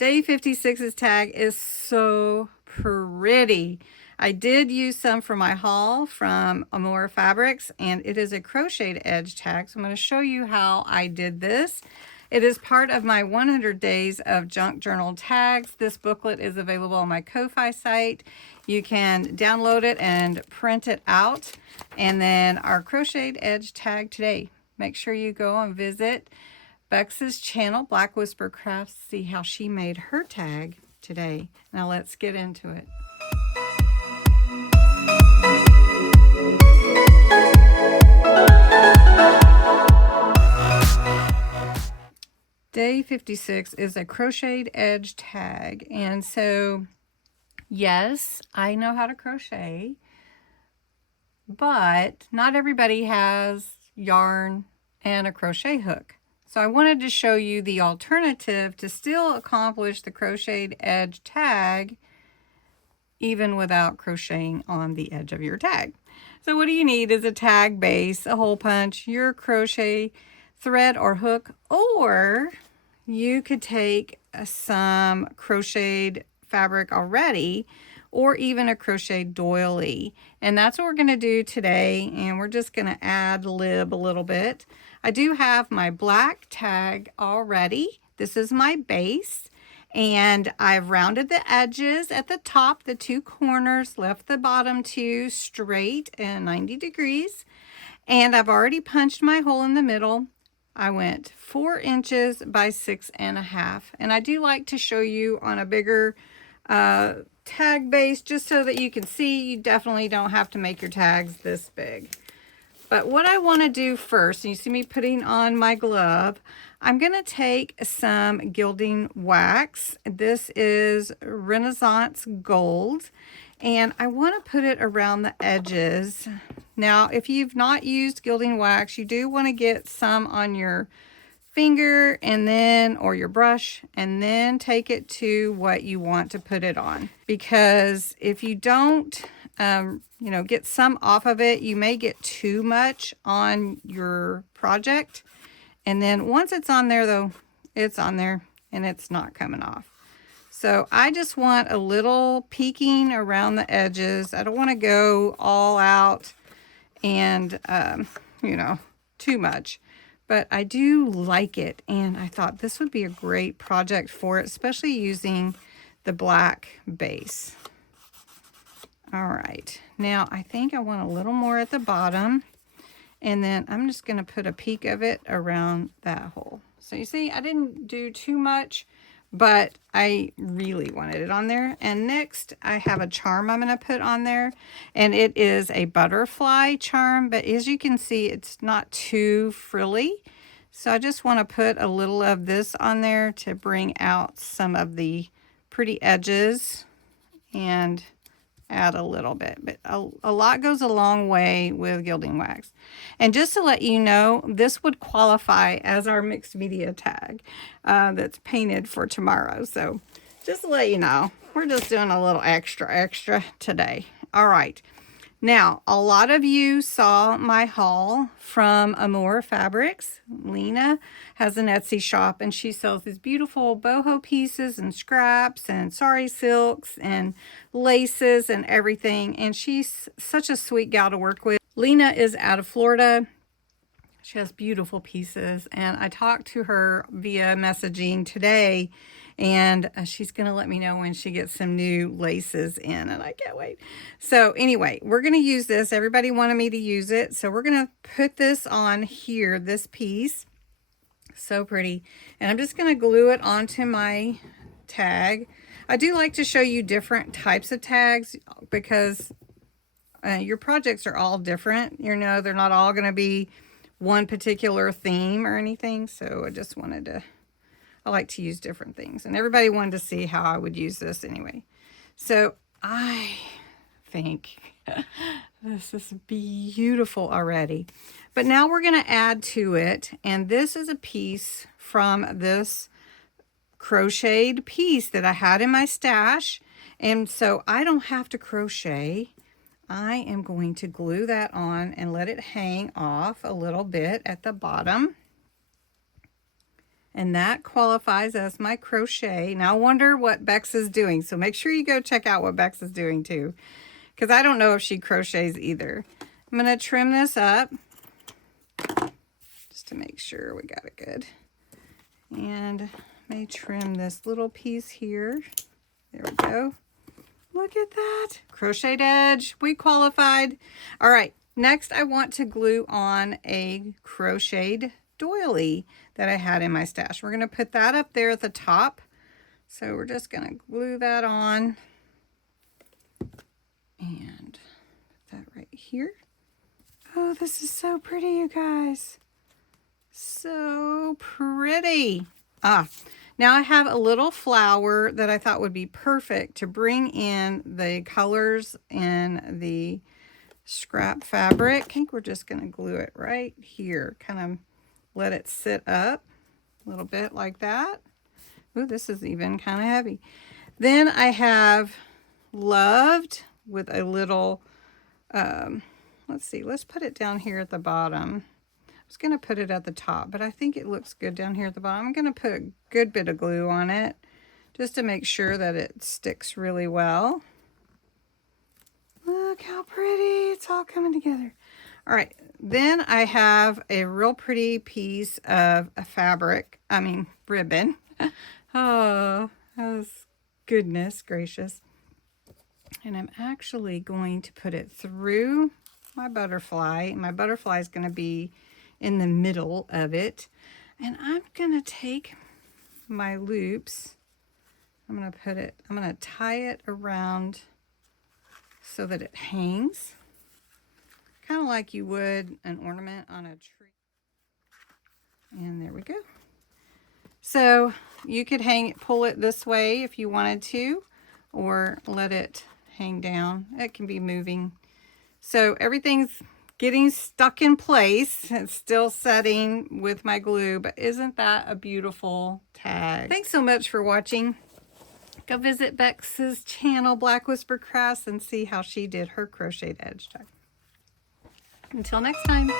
Day 56's tag is so pretty. I did use some for my haul from Amore Fabrics, and it is a crocheted edge tag. So I'm going to show you how I did this. It is part of my 100 Days of Junk Journal tags. This booklet is available on my Ko-Fi site. You can download it and print it out. And then our crocheted edge tag today. Make sure you go and visit Bexx's channel, Black Whisper Crafts, see how she made her tag today. Now let's get into it. Day 56 is a crocheted edge tag. And so, yes, I know how to crochet, but not everybody has yarn and a crochet hook. So I wanted to show you the alternative to still accomplish the crocheted edge tag even without crocheting on the edge of your tag. So what you need is a tag base, a hole punch, your crochet thread or hook, or you could take some crocheted fabric already, or even a crochet doily. And that's what we're going to do today, and we're just going to ad lib a little bit. I do have my black tag already. This is my base, and I've rounded the edges at the top, the two corners, left the bottom two straight and 90 degrees. And I've already punched my hole in the middle. I went 4 inches by 6.5. And I do like to show you on a bigger tag base just so that you can see. You definitely don't have to make your tags this big. But what I want to do first, and you see me putting on my glove, I'm going to take some gilding wax. This is Renaissance Gold, and I want to put it around the edges. Now, if you've not used gilding wax, you do want to get some on your finger and then, or your brush, and then take it to what you want to put it on. Because if you don't, get some off of it, you may get too much on your project. And then once it's on there though, it's on there and it's not coming off. So I just want a little peeking around the edges. I don't want to go all out and, too much. But I do like it, and I thought this would be a great project for it, especially using the black base. All right, now I think I want a little more at the bottom, and then I'm just going to put a peak of it around that hole. So you see, I didn't do too much, but I really wanted it on there. And next, I have a charm I'm going to put on there, and it is a butterfly charm, but as you can see, it's not too frilly. So I just want to put a little of this on there to bring out some of the pretty edges and add a little bit, but a lot goes a long way with gilding wax. And just to let you know, this would qualify as our mixed media tag that's painted for tomorrow. So just to let you know, we're just doing a little extra today. All right. Now, a lot of you saw my haul from Amore Fabrics. Lena has an Etsy shop, and she sells these beautiful boho pieces and scraps and sari silks and laces and everything. And she's such a sweet gal to work with. Lena is out of Florida. She has beautiful pieces, and I talked to her via messaging today, and she's going to let me know when she gets some new laces in, and I can't wait. So anyway, we're going to use this. Everybody wanted me to use it, so we're going to put this on here, this piece. So pretty. And I'm just going to glue it onto my tag. I do like to show you different types of tags because your projects are all different. They're not all going to be one particular theme or anything. So I just wanted to, I like to use different things, and everybody wanted to see how I would use this anyway. So I think this is beautiful already, but now we're going to add to it. And this is a piece from this crocheted piece that I had in my stash. And so I don't have to crochet. I am going to glue that on and let it hang off a little bit at the bottom. And that qualifies as my crochet. Now I wonder what Bexx is doing. So make sure you go check out what Bexx is doing too, because I don't know if she crochets either. I'm going to trim this up just to make sure we got it good. And may trim this little piece here. There we go. Look at that. Crocheted edge. We qualified. All right. Next, I want to glue on a crocheted doily that I had in my stash. We're going to put that up there at the top. So we're just going to glue that on. And put that right here. Oh, this is so pretty, you guys. So pretty. Now I have a little flower that I thought would be perfect to bring in the colors in the scrap fabric. I think we're just going to glue it right here. Kind of let it sit up a little bit like that. Ooh, this is even kind of heavy. Then I have Loved with a little, let's see, let's put it down here at the bottom. I was going to put it at the top, but I think it looks good down here at the bottom. I'm going to put a good bit of glue on it just to make sure that it sticks really well. Look how pretty. It's all coming together. All right. Then I have a real pretty piece of a fabric, ribbon. Oh, that was goodness gracious. And I'm actually going to put it through my butterfly. My butterfly is going to be in the middle of it. And I'm going to take my loops. I'm going to tie it around so that it hangs. Kind of like you would an ornament on a tree. And there we go. So you could pull it this way if you wanted to, or let it hang down. It can be moving. So everything's getting stuck in place. It's still setting with my glue, but isn't that a beautiful tag? Thanks so much for watching. Go visit Bexx's channel, Black Whisper Crafts, and see how she did her crocheted edge tag. Until next time.